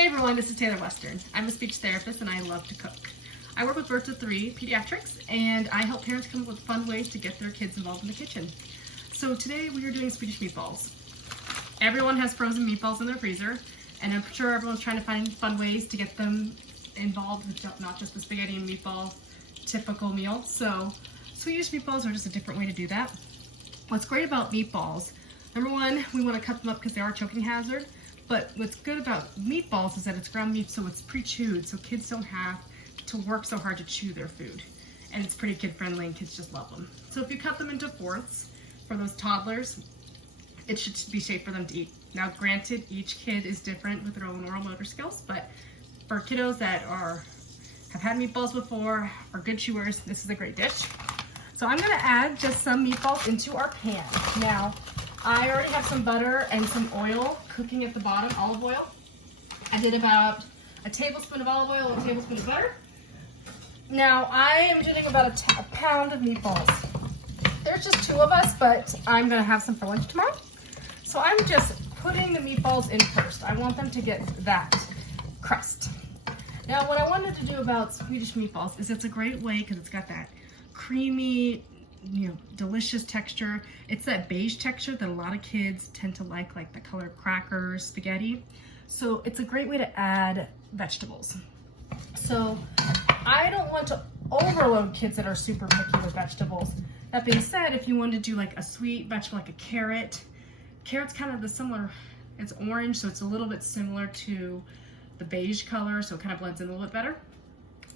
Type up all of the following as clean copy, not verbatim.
Hey everyone, this is Taylor Western. I'm a speech therapist and I love to cook. I work with birth to 3 pediatrics and I help parents come up with fun ways to get their kids involved in the kitchen. So today we are doing Swedish meatballs. Everyone has frozen meatballs in their freezer and I'm sure everyone's trying to find fun ways to get them involved with not just the spaghetti and meatball typical meal. So Swedish meatballs are just a different way to do that. What's great about meatballs, number one, we want to cut them up because they are a choking hazard. But what's good about meatballs is that it's ground meat, so it's pre-chewed, so kids don't have to work so hard to chew their food. And it's pretty kid-friendly and kids just love them. So if you cut them into fourths for those toddlers, it should be safe for them to eat. Now granted, each kid is different with their own oral motor skills, but for kiddos that have had meatballs before, are good chewers, this is a great dish. So I'm gonna add just some meatballs into our pan. Now, I already have some butter and some oil cooking at the bottom, olive oil. I did about a tablespoon of olive oil, a tablespoon of butter. Now I am doing about a pound of meatballs. There's just 2 of us, but I'm gonna have some for lunch tomorrow. So I'm just putting the meatballs in first. I want them to get that crust. Now what I wanted to do about Swedish meatballs is it's a great way because it's got that creamy, delicious texture. It's that beige texture that a lot of kids tend to like the color of crackers, spaghetti. So it's a great way to add vegetables. So I don't want to overload kids that are super picky with vegetables. That being said, if you want to do like a sweet vegetable like a carrot, carrot's kind of the similar, it's orange, so it's a little bit similar to the beige color, so it kind of blends in a little bit better.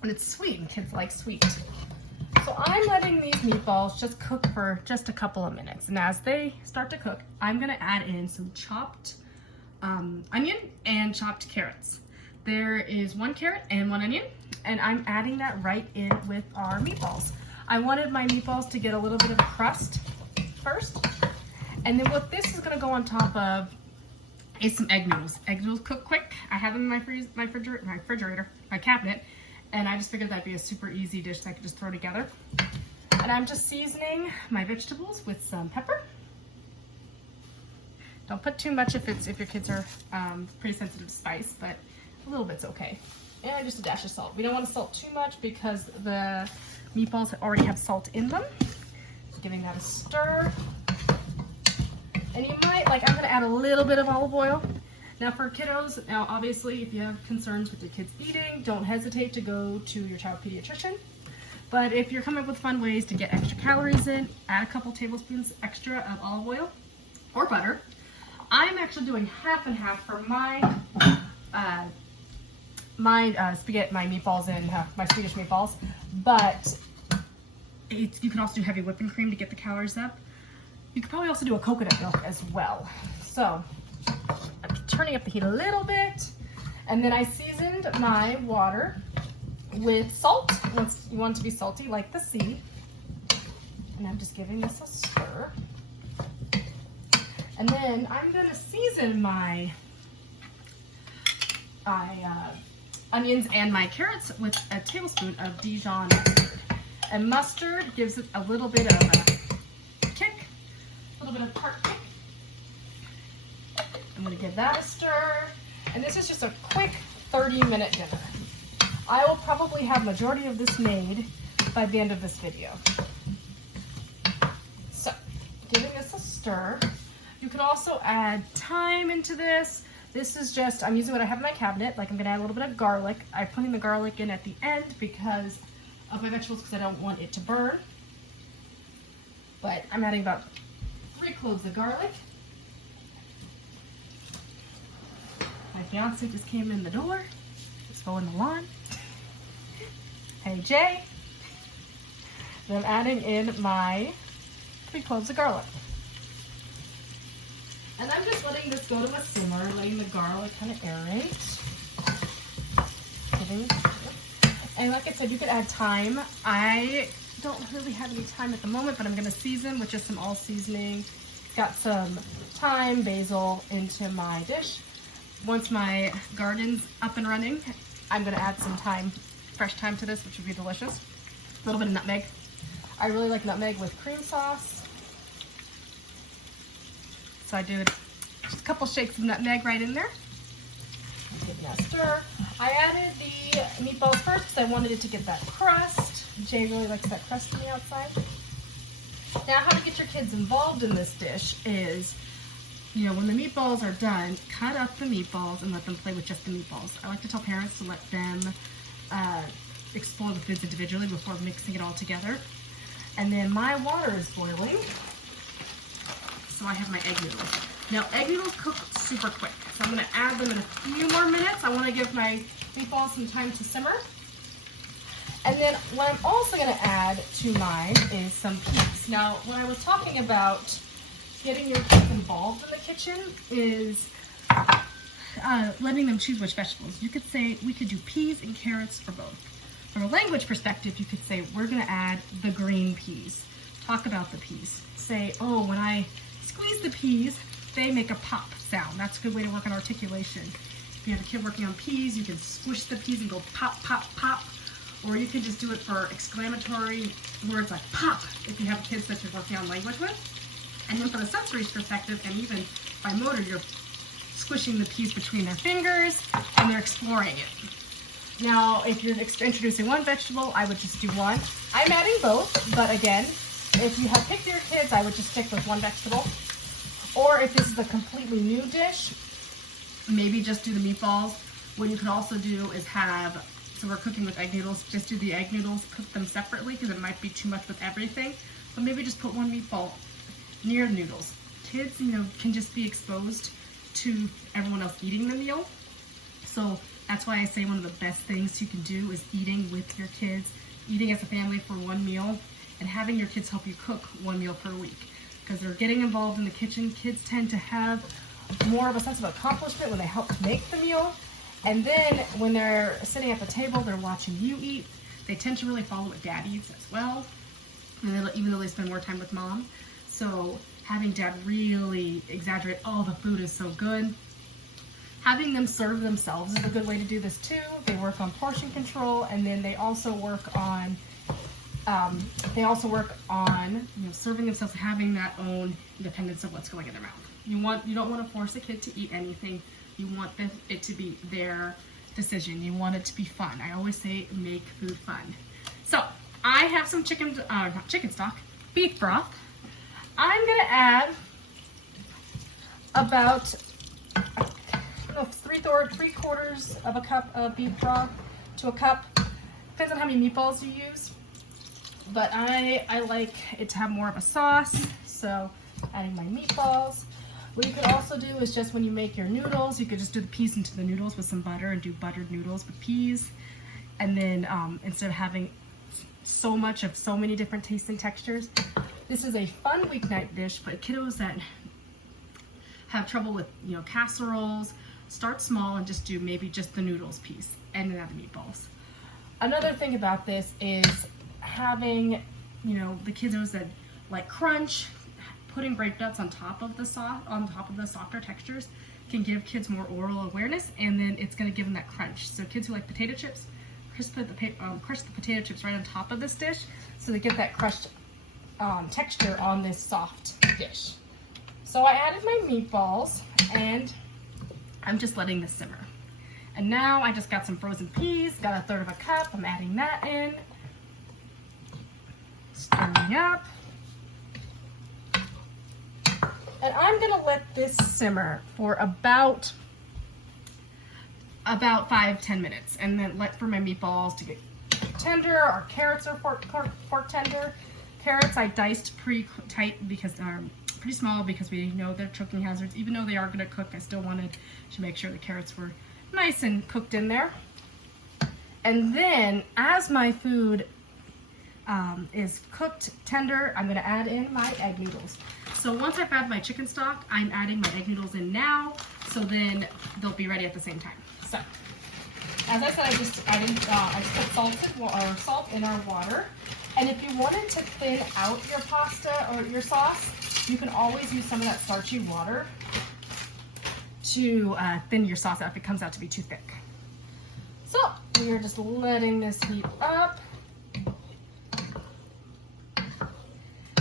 And it's sweet, and kids like sweet. So I'm letting these meatballs just cook for just a couple of minutes. And as they start to cook, I'm gonna add in some chopped onion and chopped carrots. There is 1 carrot and 1 onion, and I'm adding that right in with our meatballs. I wanted my meatballs to get a little bit of crust first. And then what this is gonna go on top of is some egg noodles. Egg noodles cook quick. I have them in my refrigerator, my cabinet. And I just figured that'd be a super easy dish that I could just throw together. And I'm just seasoning my vegetables with some pepper. Don't put too much if your kids are pretty sensitive to spice, but a little bit's okay. And just a dash of salt. We don't want to salt too much because the meatballs already have salt in them. Just giving that a stir. And you might, I'm gonna add a little bit of olive oil. Now for kiddos, now obviously if you have concerns with your kids eating, don't hesitate to go to your child pediatrician. But if you're coming up with fun ways to get extra calories in, add a couple tablespoons extra of olive oil or butter. I'm actually doing half and half for my meatballs and my Swedish meatballs. But you can also do heavy whipping cream to get the calories up. You could probably also do a coconut milk as well. So I'm turning up the heat a little bit, and then I seasoned my water with salt. You want it to be salty like the sea. And I'm just giving this a stir. And then I'm gonna season my onions and my carrots with a tablespoon of Dijon mustard. And mustard gives it a little bit of a kick, a little bit of tart kick. I'm gonna give that a stir. And this is just a quick 30-minute dinner. I will probably have majority of this made by the end of this video. So, giving this a stir. You can also add thyme into this. This is just, I'm using what I have in my cabinet. I'm gonna add a little bit of garlic. I'm putting the garlic in at the end because of my vegetables because I don't want it to burn. But I'm adding about 3 cloves of garlic. My fiance just came in the door. He's mowing the lawn. Hey Jay. Then I'm adding in my 3 cloves of garlic. And I'm just letting this go to a simmer, letting the garlic kind of aerate. And like I said, you could add thyme. I don't really have any thyme at the moment, but I'm gonna season with just some all seasoning. Got some thyme, basil into my dish. Once my garden's up and running, I'm gonna add some thyme, fresh thyme to this, which would be delicious. A little bit of nutmeg. I really like nutmeg with cream sauce. So I do just a couple shakes of nutmeg right in there. Give Now stir. I added the meatballs first because I wanted it to get that crust. Jay really likes that crust on the outside. Now how to get your kids involved in this dish is, you know, when the meatballs are done, cut up the meatballs and let them play with just the meatballs. I like to tell parents to let them explore the foods individually before mixing it all together. And then my water is boiling, so I have my egg noodles. Now egg noodles cook super quick, so I'm going to add them in a few more minutes. I want to give my meatballs some time to simmer. And then what I'm also going to add to mine is some peas. Now when I was talking about getting your kids involved in the kitchen is letting them choose which vegetables. You could say we could do peas and carrots or both. From a language perspective, you could say we're going to add the green peas. Talk about the peas. Say, oh, when I squeeze the peas, they make a pop sound. That's a good way to work on articulation. If you have a kid working on peas, you can squish the peas and go pop, pop, pop. Or you can just do it for exclamatory words like pop if you have kids that you're working on language with. And then from a sensory perspective, and even by motor, you're squishing the peas between their fingers and they're exploring it. Now, if you're introducing one vegetable, I would just do one. I'm adding both, but again, if you have picked your kids, I would just stick with one vegetable. Or if this is a completely new dish, maybe just do the meatballs. What you could also do is have, so we're cooking with egg noodles, just do the egg noodles, cook them separately because it might be too much with everything. But maybe just put one meatball near the noodles. Kids, you know, can just be exposed to everyone else eating the meal. So that's why I say one of the best things you can do is eating with your kids, eating as a family for one meal, and having your kids help you cook one meal per week. Because they're getting involved in the kitchen. Kids tend to have more of a sense of accomplishment when they help make the meal. And then when they're sitting at the table, they're watching you eat. They tend to really follow what dad eats as well, and even though they spend more time with mom. So having dad really exaggerate, oh, the food is so good. Having them serve themselves is a good way to do this too. They work on portion control, and then they also work on serving themselves, having that own independence of what's going in their mouth. You don't want to force a kid to eat anything. You want it to be their decision. You want it to be fun. I always say make food fun. So I have some not chicken stock, beef broth. I'm gonna add about 3/4 of a cup of beef broth to a cup. Depends on how many meatballs you use. But I like it to have more of a sauce, so adding my meatballs. What you could also do is just when you make your noodles, you could just do the peas into the noodles with some butter and do buttered noodles with peas. And then instead of having so much of so many different tastes and textures, this is a fun weeknight dish for kiddos that have trouble with, you know, casseroles. Start small and just do maybe just the noodles piece and then add the meatballs. Another thing about this is having, you know, the kiddos that like crunch, putting grape nuts on top of the softer textures can give kids more oral awareness, and then it's going to give them that crunch. So kids who like potato chips, crush the potato chips right on top of this dish, so they get that crushed texture on this soft dish. So I added my meatballs, and I'm just letting this simmer. And now I just got some frozen peas, got 1/3 of a cup. I'm adding that in, stirring up. And I'm gonna let this simmer for about 5-10 minutes, and then let for my meatballs to get tender. Our carrots are fork tender. Carrots I diced pretty tight because pretty small because we know they're choking hazards. Even though they are gonna cook, I still wanted to make sure the carrots were nice and cooked in there. And then as my food is cooked tender, I'm gonna add in my egg noodles. So once I've had my chicken stock, I'm adding my egg noodles in now, so then they'll be ready at the same time. So, as I said, I just put salt in our water. And if you wanted to thin out your pasta or your sauce, you can always use some of that starchy water to thin your sauce out if it comes out to be too thick. So, we are just letting this heat up.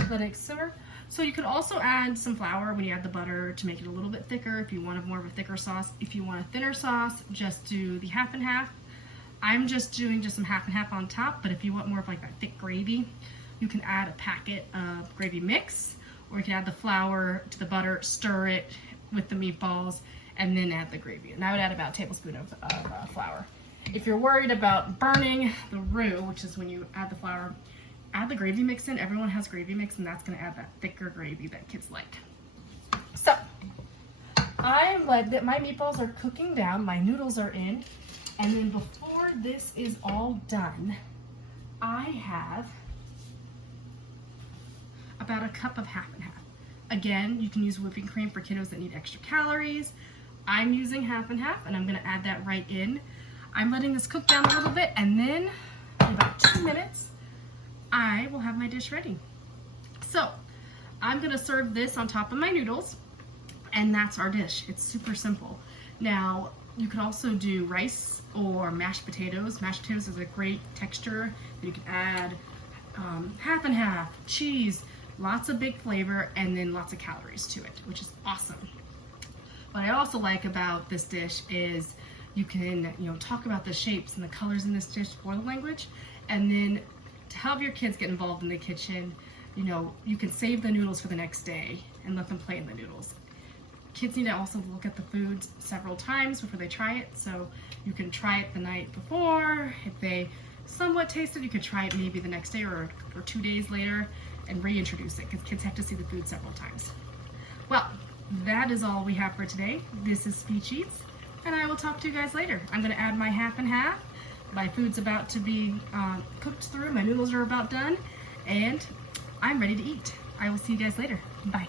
Let it simmer. So you could also add some flour when you add the butter to make it a little bit thicker if you want more of a thicker sauce. If you want a thinner sauce, just do the half and half. I'm just doing just some half and half on top, but if you want more of like that thick gravy, you can add a packet of gravy mix, or you can add the flour to the butter, stir it with the meatballs, and then add the gravy. And I would add about a tablespoon of flour. If you're worried about burning the roux, which is when you add the flour, add the gravy mix in. Everyone has gravy mix, and that's gonna add that thicker gravy that kids like. So, I'm glad that my meatballs are cooking down, my noodles are in, and then before this is all done, I have about a cup of half and half. Again, you can use whipping cream for kiddos that need extra calories. I'm using half and half, and I'm gonna add that right in. I'm letting this cook down a little bit, and then in about 2 minutes, I will have my dish ready. So I'm gonna serve this on top of my noodles, and that's our dish. It's super simple. Now, you could also do rice or mashed potatoes. Mashed potatoes is a great texture. You can add half and half, cheese, lots of big flavor, and then lots of calories to it, which is awesome. What I also like about this dish is you can, talk about the shapes and the colors in this dish for the language, and then to help your kids get involved in the kitchen, you can save the noodles for the next day and let them play in the noodles. Kids need to also look at the foods several times before they try it, so you can try it the night before. If they somewhat taste it, you could try it maybe the next day or 2 days later and reintroduce it, because kids have to see the food several times. Well, that is all we have for today. This is Speech Eats, and I will talk to you guys later. I'm going to add my half and half. My food's about to be cooked through. My noodles are about done, and I'm ready to eat. I will see you guys later. Bye.